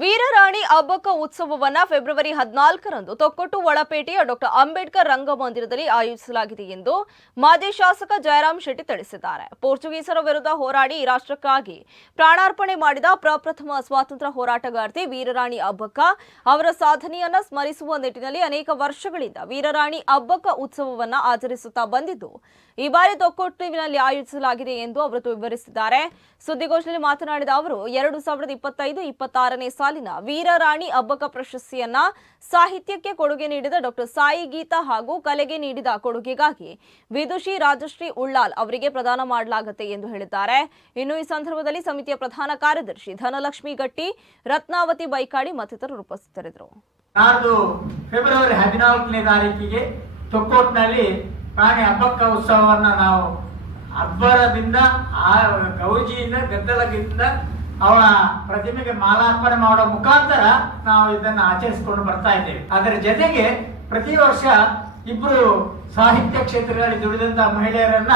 ವೀರರಾಣಿ ಅಬ್ಬಕ್ಕ ಉತ್ಸವವನ್ನು February 14ರಂದು Thokkottu ಒಳಪೇಟೆಯ doctor Ambedkar ರಂಗಮಂದಿರದಲ್ಲಿ ಆಯೋಜಿಸಲಾಗಿದೆ ಎಂದು ಮಾಜಿ ಶಾಸಕ ಜಯರಾಮ್ ಶೆಟ್ಟಿ ತಿಳಿಸಿದ್ದಾರೆ. ಪೋರ್ಚುಗೀಸರ ವಿರುದ್ಧ ಹೋರಾಡಿ ಈ ರಾಷ್ಟ್ರಕ್ಕಾಗಿ ಪ್ರಾಣಾರ್ಪಣೆ ಮಾಡಿದ ಪ್ರಪ್ರಥಮ ಸ್ವಾತಂತ್ರ್ಯ ಹೋರಾಟಗಾರ್ತಿ ವೀರರಾಣಿ ಅಬ್ಬಕ್ಕ ಅವರ ಸಾಧನೆಯನ್ನು ಸ್ಮರಿಸುವ ನಿಟ್ಟಿನಲ್ಲಿ ಅನೇಕ ವರ್ಷಗಳಿಂದ ವೀರರಾಣಿ ಅಬ್ಬಕ್ಕ ಉತ್ಸವವನ್ನು ಆಚರಿಸುತ್ತಾ ಬಂದಿದ್ದು ಈ ಬಾರಿ ತೊಕ್ಕೊಟ್ಟಿನಲ್ಲಿ ಆಯೋಜಿಸಲಾಗಿದೆ ಎಂದು ಅವರು ವಿವರಿಸಿದ್ದಾರೆ. ಸುದ್ದಿಗೋಷ್ಠಿಯಲ್ಲಿ ಮಾತನಾಡಿದ ಅವರು 2025-26ನೇ ಸಾಲಿನ ವೀರರಾಣಿ ಅಬ್ಬಕ್ಕ ಪ್ರಶಸ್ತಿಯನ್ನ ಸಾಹಿತ್ಯಕ್ಕೆ ಕೊಡುಗೆ ನೀಡಿದ ಡಾಕ್ಟರ್ ಸಾಯಿ ಗೀತಾ ಹಾಗೂ ಕಲೆಗೆ ನೀಡಿದ ಕೊಡುಗೆಗಾಗಿ ವಿದುಷಿ ರಾಜಶ್ರೀ ಉಳ್ಳಾಲ್ ಅವರಿಗೆ ಪ್ರದಾನ ಮಾಡಲಾಗುತ್ತೆ ಎಂದು ಹೇಳಿದ್ದಾರೆ. ಇನ್ನು ಈ ಸಂದರ್ಭದಲ್ಲಿ ಸಮಿತಿಯ ಪ್ರಧಾನ ಕಾರ್ಯದರ್ಶಿ ಧನಲಕ್ಷ್ಮಿ ಗಟ್ಟಿ, ರತ್ನಾವತಿ ಬೈಕಾಡಿ ಮತ್ತಿತರರು ಉಪಸ್ಥಿತರಿದ್ದರು. ನಾಡ್ದು ಫೆಬ್ರವರಿ 14ನೇ ತಾರೀಕಿಗೆ ತೊಕ್ಕೊಟ್ಟಿನಲ್ಲಿ ರಾಣಿ ಅಬ್ಬಕ್ಕ ಉತ್ಸವವನ್ನು ನಾವು ಅಬ್ಬರದಿಂದ ಗೌಜಿಯಿಂದ ಗದ್ದಲದಿಂದ ಅವಳ ಪ್ರತಿಮೆಗೆ ಮಾಲಾರ್ಪಣೆ ಮಾಡುವ ಮುಖಾಂತರ ನಾವು ಇದನ್ನು ಆಚರಿಸಿಕೊಂಡು ಬರ್ತಾ ಇದ್ದೇವೆ. ಅದರ ಜೊತೆಗೆ ಪ್ರತಿ ವರ್ಷ ಇಬ್ಬರು ಸಾಹಿತ್ಯ ಕ್ಷೇತ್ರಗಳಲ್ಲಿ ದುಡಿದಂತಹ ಮಹಿಳೆಯರನ್ನ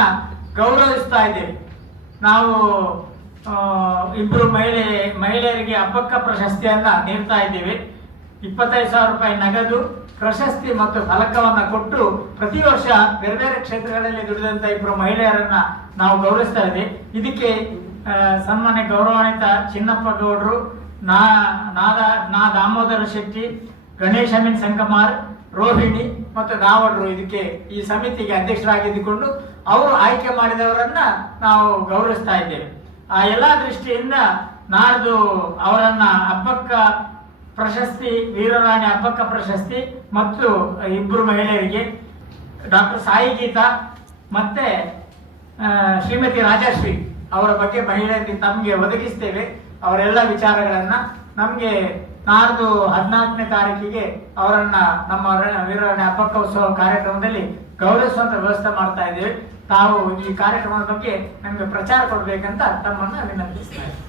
ಗೌರವಿಸ್ತಾ ಇದ್ದೇವೆ. ನಾವು ಇಬ್ಬರು ಮಹಿಳೆಯರಿಗೆ ಅಬ್ಬಕ್ಕ ಪ್ರಶಸ್ತಿಯನ್ನ ನೀಡ್ತಾ ಇದ್ದೇವೆ. 25,000 ರೂಪಾಯಿ ನಗದು ಪ್ರಶಸ್ತಿ ಮತ್ತು ಫಲಕವನ್ನ ಕೊಟ್ಟು ಪ್ರತಿ ವರ್ಷ ಬೇರೆ ಬೇರೆ ಕ್ಷೇತ್ರಗಳಲ್ಲಿ ದುಡಿದಂತ ಇಬ್ಬರು ಮಹಿಳೆಯರನ್ನ ನಾವು ಗೌರವಿಸ್ತಾ ಇದ್ದೇವೆ. ಇದಕ್ಕೆ ಸನ್ಮಾನ್ಯ ಗೌರವಾನ್ವಿತ ಚಿನ್ನಪ್ಪ ಗೌಡರು, ನಾ ದಾಮೋದರ ಶೆಟ್ಟಿ, ಗಣೇಶ್ ಅಮೀನ್ ಸಂಕಮಾರ್, ರೋಹಿಣಿ ಮತ್ತು ನಾವಡ್ರು ಇದಕ್ಕೆ ಈ ಸಮಿತಿಗೆ ಅಧ್ಯಕ್ಷರಾಗಿದ್ದುಕೊಂಡು ಅವರು ಆಯ್ಕೆ ಮಾಡಿದವರನ್ನ ನಾವು ಗೌರವಿಸ್ತಾ ಇದ್ದೇವೆ. ಆ ಎಲ್ಲಾ ದೃಷ್ಟಿಯಿಂದ ನಾಡ್ದು ಅವರನ್ನ ಅಬ್ಬಕ್ಕ ಪ್ರಶಸ್ತಿ, ವೀರರಾಣಿ ಅಬ್ಬಕ್ಕ ಪ್ರಶಸ್ತಿ ಮತ್ತು ಇಬ್ಬರು ಮಹಿಳೆಯರಿಗೆ ಡಾಕ್ಟರ್ ಸಾಯಿ ಗೀತಾ ಮತ್ತೆ ಶ್ರೀಮತಿ ರಾಜಶ್ರೀ ಅವರ ಬಗ್ಗೆ ಮಹಿಳೆಯರಿಗೆ ತಮಗೆ ಒದಗಿಸ್ತೇವೆ. ಅವರೆಲ್ಲ ವಿಚಾರಗಳನ್ನ ನಮಗೆ ನಾಡ್ದು 14ನೇ ತಾರೀಕಿಗೆ ಅವರನ್ನ ನಮ್ಮ ವೀರರಾಣಿ ಅಬ್ಬಕ್ಕ ಉತ್ಸವ ಕಾರ್ಯಕ್ರಮದಲ್ಲಿ ಗೌರವಿಸುವಂತ ವ್ಯವಸ್ಥೆ ಮಾಡ್ತಾ ಇದ್ದೇವೆ. ತಾವು ಈ ಕಾರ್ಯಕ್ರಮದ ಬಗ್ಗೆ ನಮಗೆ ಪ್ರಚಾರ ಕೊಡ್ಬೇಕಂತ ತಮ್ಮನ್ನ ವಿನಂತಿಸ್ತಾ ಇದ್ದೇವೆ.